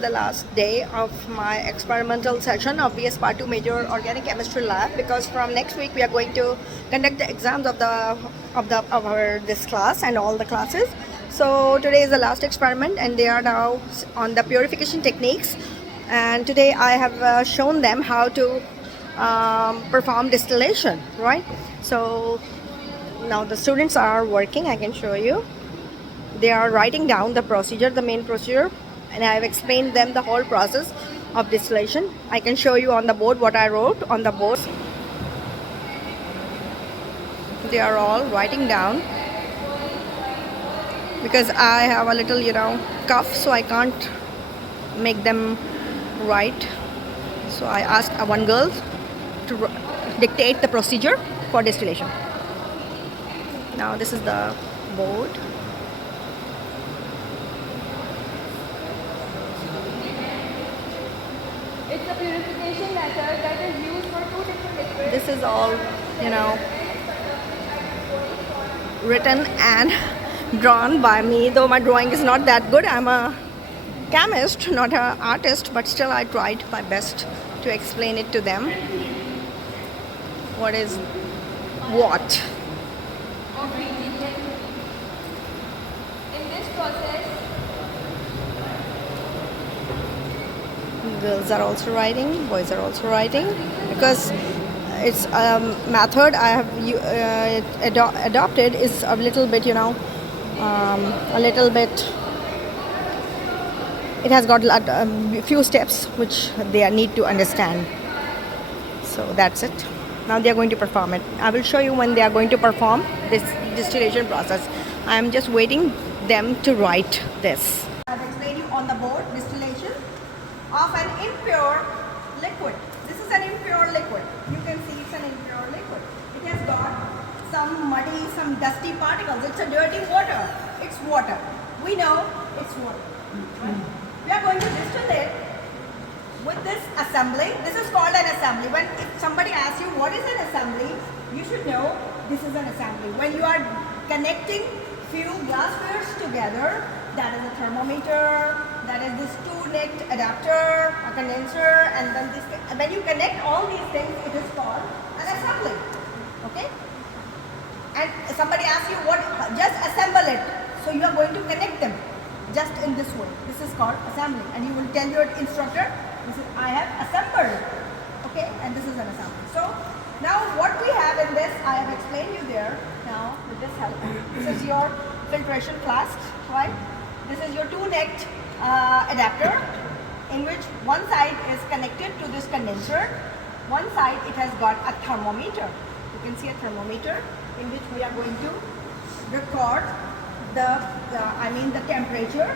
the last day of my experimental session of BS Part 2 Major Organic Chemistry Lab, because from next week we are going to conduct the exams of our this class and all the classes. So today is the last experiment and they are now on the purification techniques, and today I have shown them how to perform distillation, right? So now the students are working. I can show you. They are writing down the procedure, the main procedure, and I have explained them the whole process of distillation. I can show you on the board what I wrote on the board. They are all writing down because I have a little, cough, so I can't make them write. So I asked one girl to dictate the procedure for distillation. Now this is the board. It's a purification method that is used for two different liquids. This is all, written and drawn by me, though my drawing is not that good. I'm a chemist, not an artist, but still I tried my best to explain it to them. What is what? In this process, Girls are also writing, boys are also writing, because it's a method I have adopted is a little bit, it has got a few steps which they need to understand. So that's it. Now they are going to perform it. I will show you when they are going to perform this distillation process. I am just waiting them to write this. I have explained you on the board distillation of an impure liquid. This is an impure liquid. You can see it's an impure liquid. It has got some muddy, some dusty particles. It's a dirty water. It's water. We know it's water. Right? We are going to distill it with this assembly. This is called an assembly. When if somebody asks you what is an assembly, you should know this is an assembly. When you are connecting few glasswares together, that is a thermometer, that is this two-necked adapter, a condenser, and then this. When you connect all these things, it is called an assembly. Okay? And somebody asks you what, just assemble it. So you are going to connect them just in this way. This is called assembly, and you will tell your instructor, this is I have assembled. Okay? And this is an assembly. So now what we have in this, I have explained you there. Now with this help, this is your filtration flask, right? This is your two-necked adapter, in which one side is connected to this condenser. One side it has got a thermometer. You can see a thermometer in which we are going to record the temperature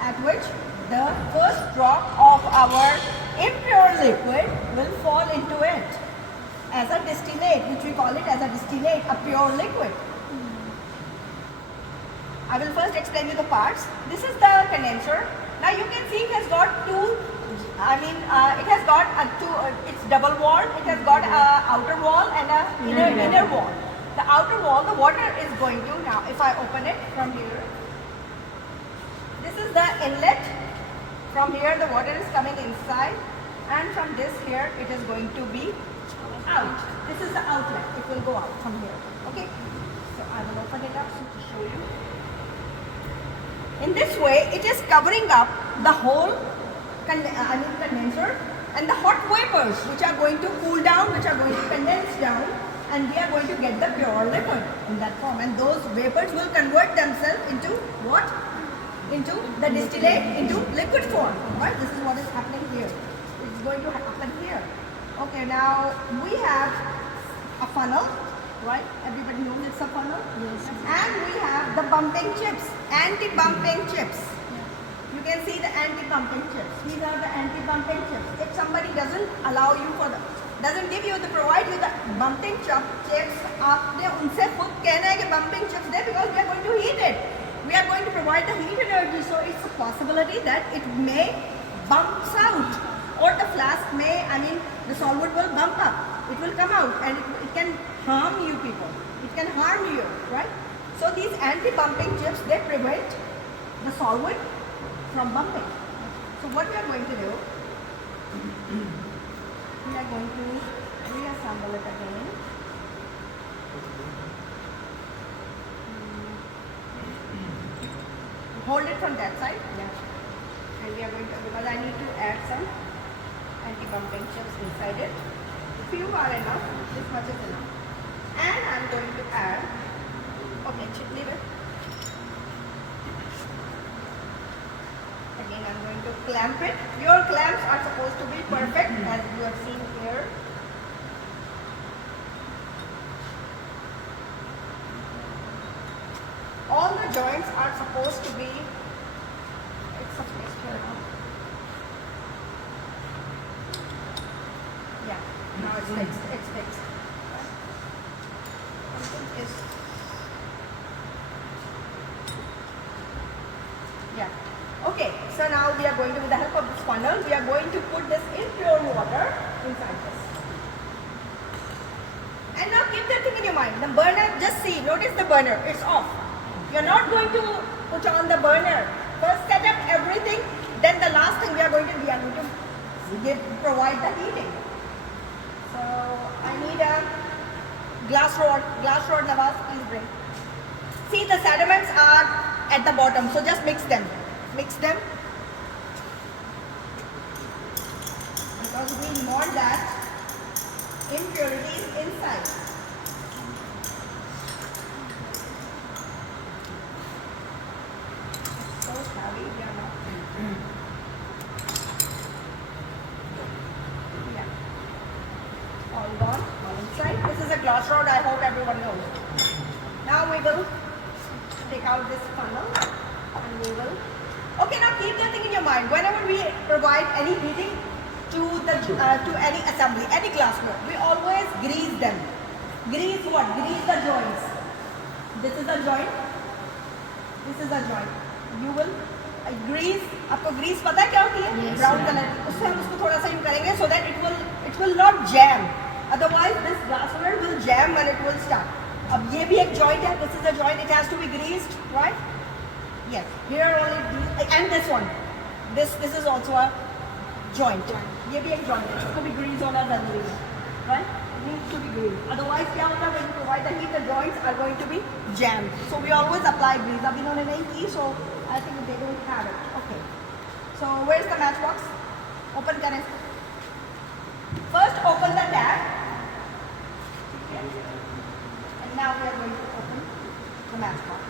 at which the first drop of our impure liquid will fall into it as a distillate, which we call it as a distillate, a pure liquid. I will first explain you the parts. This is the condenser. Now you can see it has got it's double wall. It has got a outer wall and a inner wall. The outer wall, the water is going to, now if I open it from here, this is the inlet. From here the water is coming inside, and from this here it is going to be out. This is the outlet. It will go out from here. Okay. So I will open it up to show you. In this way, it is covering up the whole condenser and the hot vapors which are going to cool down, which are going to condense down, and we are going to get the pure liquid in that form. And those vapors will convert themselves into what? Into the distillate, into liquid form. Right? This is what is happening here. It's going to happen here. Okay, now we have a funnel. Right? Everybody knows it's a funnel. Yes. And we have the bumping chips, anti-bumping chips. You can see the anti-bumping chips. These are the anti-bumping chips. If somebody doesn't allow you provide you the bumping chips, आपने उनसे खुद कहना है कि bumping chips they, because we are going to heat it. We are going to provide the heat energy, so it's a possibility that it may bump out, or the flask may, the solvent will bump up. It will come out and it can harm you people. It can harm you, right? So these anti-bumping chips, they prevent the solvent from bumping. So what we are going to do, we are going to reassemble it again. Hold it from that side. Yeah. And we are going to, because I need to add some anti-bumping chips inside it. Few are enough. This much is enough. And I'm going to add, okay, leave it. Again, I'm going to clamp it. Your clamps are supposed to be perfect, as you have seen here. All the joints are supposed to be, it's supposed to, yeah, now it's fixed, it's fixed. Something is, yeah. Okay, so now we are going to, with the help of this funnel, we are going to put this impure water inside this. And now keep that thing in your mind. The burner, just see, notice the burner, it's off. You're not going to put on the burner. First set up everything, then the last thing we are going to provide the heating. So I need a glass rod. Glass rod, Nawaz, please bring. See, the sediments are at the bottom, so just mix them. Mix them. Because we want that impurities inside. So heavy, we are not. Yeah. All gone, all inside. This is a glass rod, I hope everyone knows. Now we will take out this funnel and we will. Okay, now keep that thing in your mind. Whenever we provide any heating to any assembly, any glassware, we always grease them. Grease what? Grease the joints. This is a joint. This is a joint. You will grease. आपको grease पता है क्या होती है? Brown color. उससे हम उसको थोड़ा सा यूँ करेंगे so that it will not jam. Otherwise, this glassware will jam when it will start. अब ये भी एक joint है. This is a joint. It has to be greased, right? Yes. Here only and this one. This is also a joint. ये भी एक joint है. इसको भी grease होना ज़रूरी है, right? It needs to be greased. Otherwise, क्या होता है when you provide the heat, the joints are going to be jammed. So we always apply grease. अब इन्होंने नहीं की, so I think they don't have it. Okay. So where's the matchbox? Open करें. First, open the tap. And now we are going to open the matchbox.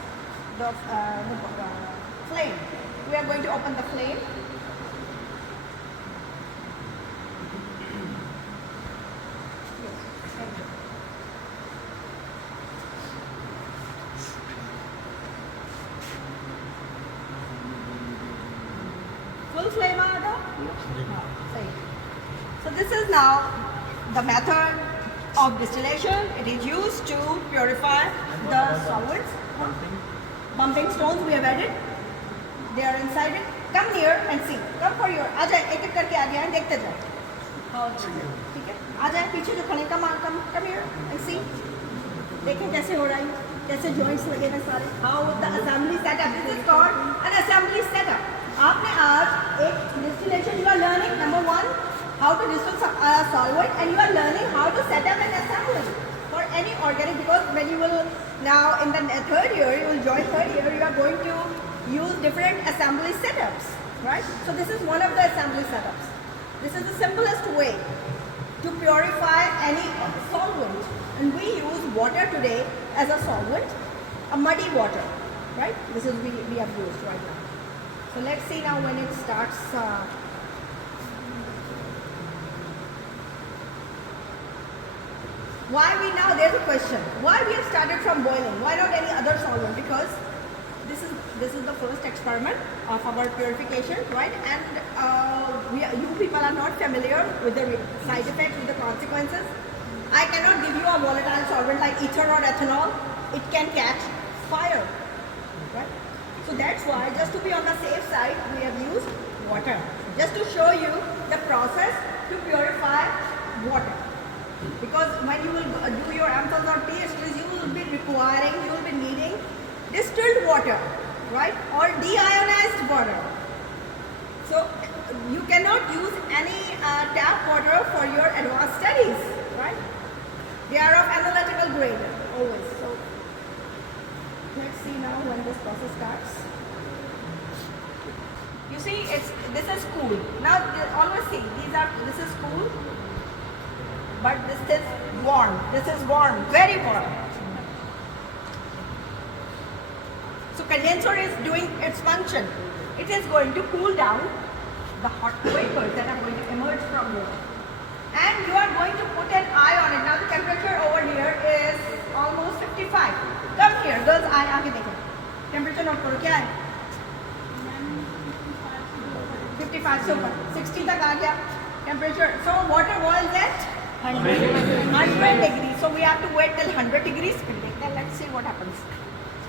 The flame. We are going to open the flame. Full flame aa raha? So this is now the method of distillation. It is used to purify the solvents. Bumping stones we have added. They are inside it. Come here and see. Come for your. आ जाए एक एक करके आ जाए देखते जाओ. ठीक है. आ जाए पीछे जो खड़े come here and see. देखें कैसे हो रहा है. कैसे joints लगे हैं सारे. How the assembly setup. This is called an assembly setup. आपने आज एक distillation you are learning number 1 how to distill solvent and you are learning how to set up an assembly for any organic because when you will now in the third year you will join third year you are going to use different assembly setups, right? So this is one of the assembly setups. This is the simplest way to purify any solvent and we use water today as a solvent, a muddy water, right? This is we have used right now. So let's see now when it starts. Why we now? There's a question. Why we have started from boiling? Why not any other solvent? Because this is the first experiment of our purification, right? And you people are not familiar with the side effects, with the consequences. I cannot give you a volatile solvent like ether or ethanol. It can catch fire, right? So that's why, just to be on the safe side, we have used water. Just to show you the process to purify water. Because when you will do your ampoules or PhDs, you will be needing distilled water, right? Or deionized water. So you cannot use any tap water for your advanced studies, right? They are of analytical grade always. So let's see now when this process starts. You see, this is cool. Now always see this is cool, but this is warm. This is warm, very warm. So condenser is doing its function. It is going to cool down the hot vapors that are going to emerge from here. And you are going to put an eye on it. Now the temperature over here is almost 55. Come here, girls, eye आके देखो. Temperature note करो क्या है? 55 से ऊपर 60 तक आ गया temperature. So water boils at 100 degrees. So we have to wait till 100 degrees. Then let's see what happens.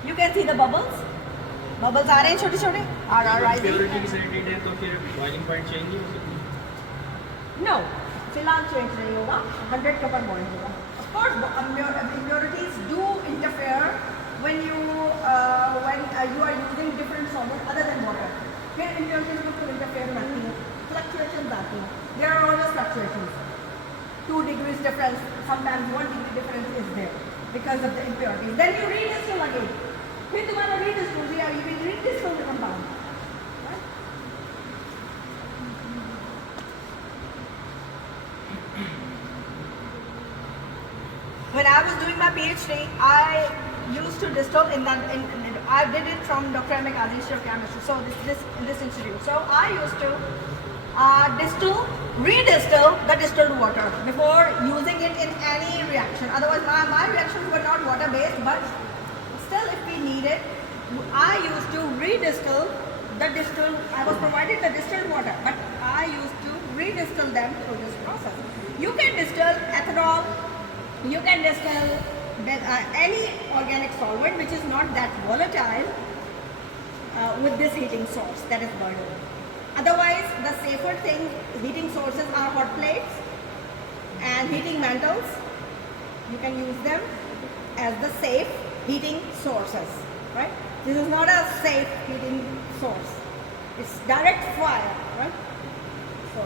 You can see the bubbles. Bubbles आ रहे हैं छोटे छोटे. Are rising. Purity decided है तो फिर boiling point change नहीं हो सकती. No, फिलहाल change नहीं होगा. 100 के ऊपर boil होगा. Of course, impurities do interfere when you are using different solvent other than water. फिर impurities को फिर interfere करती हैं. Fluctuations आती हैं. There are always fluctuations. 2 degrees difference, sometimes 1 degree difference is there because of the impurities. Then you redistill again. फिर तुम्हारा redistill, you will redistill the compound. Right? When I was doing my PhD, I used to distill I did it from Dr.Mchem Institute of Chemistry. So this institute. So I used to redistill the distilled water before using it in any reaction. Otherwise, my reactions were not water-based, but still, if we need it, I used to redistill the distilled. I was provided the distilled water, but I used to redistill them through this process. You can distill ethanol. You can distill any organic solvent which is not that volatile with this heating source that is burning. Otherwise, the safer heating sources are hot plates and heating mantles. You can use them as the safe heating sources, right? This is not a safe heating source. It's direct fire, right? So,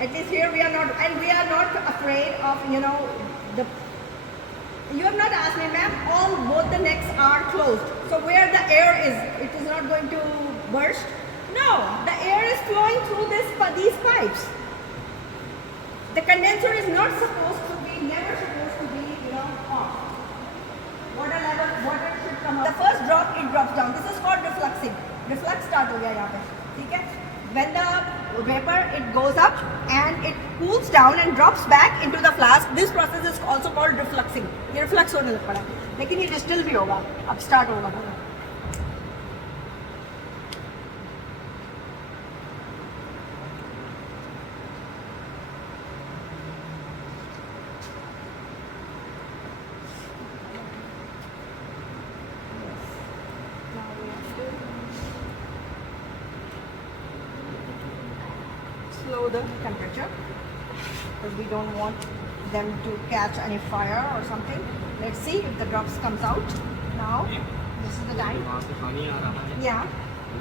at least here we are not, and we are not afraid of, you have not asked me, ma'am, both the necks are closed. So where the air is, it is not going to burst? No, the air is flowing through these pipes. The condenser is not supposed to be, never supposed to be, off. Water should come out. The first drop, it drops down. This is called refluxing. Reflux start हो गया यहाँ पे, ठीक है? When the vapor, it goes up and it cools down and drops back into the flask. This process is also called refluxing. ये reflux होने लग पड़ा, लेकिन ये distill भी होगा. अब start होगा पूरा. Slow the temperature because we don't want them to catch any fire or something. Let's see if the drops comes out now. This is the time. वहाँ से पानी आ रहा है. Yeah.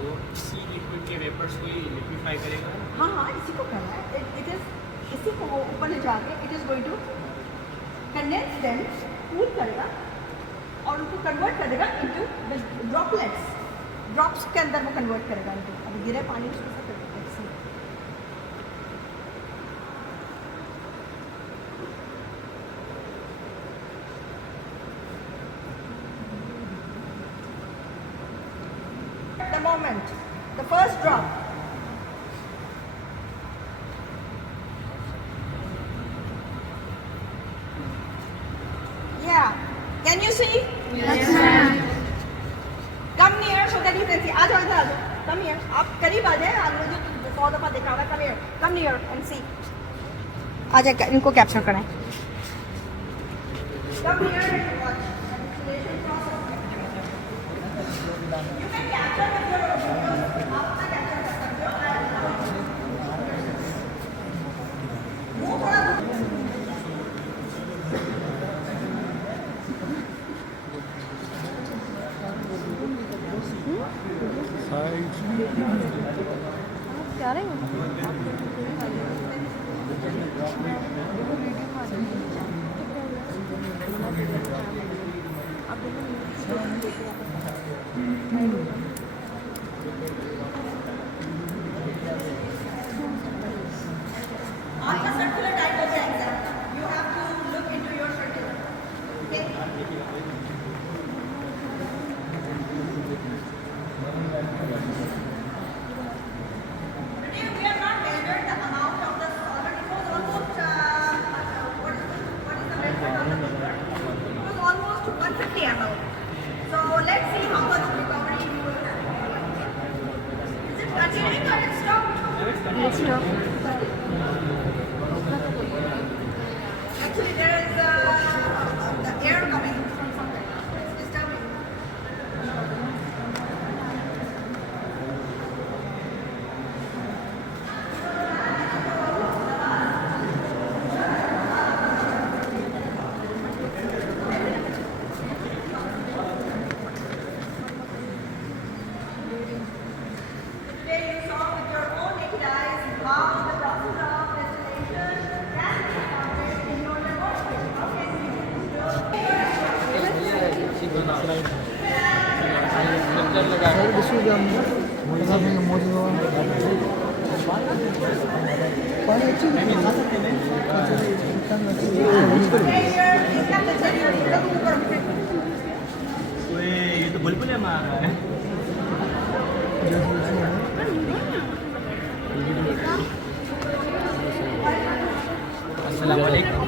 वो इसी liquid के vapors को ही liquefy करेगा. हाँ, इसी को कहना है. इसी को ऊपर ले जाके it is going to condense them, cool करेगा और उनको convert करेगा into the droplets. Drops के अंदर वो convert करेगा into. अभी गिरे पानी उसको से करेगा. Let's see. The moment, the first drop. Yeah. Can you see? Yes, ma'am. Come near so that you can see. आ जाओ इधर आ जाओ. Come here. आप करीब आ जाए. आप मुझे 100 दफा देखा होगा. Come here. Come near and see. आ जाए. इनको कैप्चर करें. Come here and watch the distillation process. You can capture with your videos. आप अपना capture कर सकते हो. वो थोड़ा Side. क्या रहे After circular type of the exam, you have to look into your circular. Okay? Today we are not measured the amount of the solvent. It was almost what is the measurement on the paper? It was almost 150 ml. So let's see how much recovery you will have. Is it continuing or it stopped? Let's stop. Actually, there is the air coming from somewhere. It's disturbing. Today you saw with your own naked eyes how the process of distillation can be accounted in your laboratory. ये तो बुलबुल है मारा है अस्सलाम वालेकुम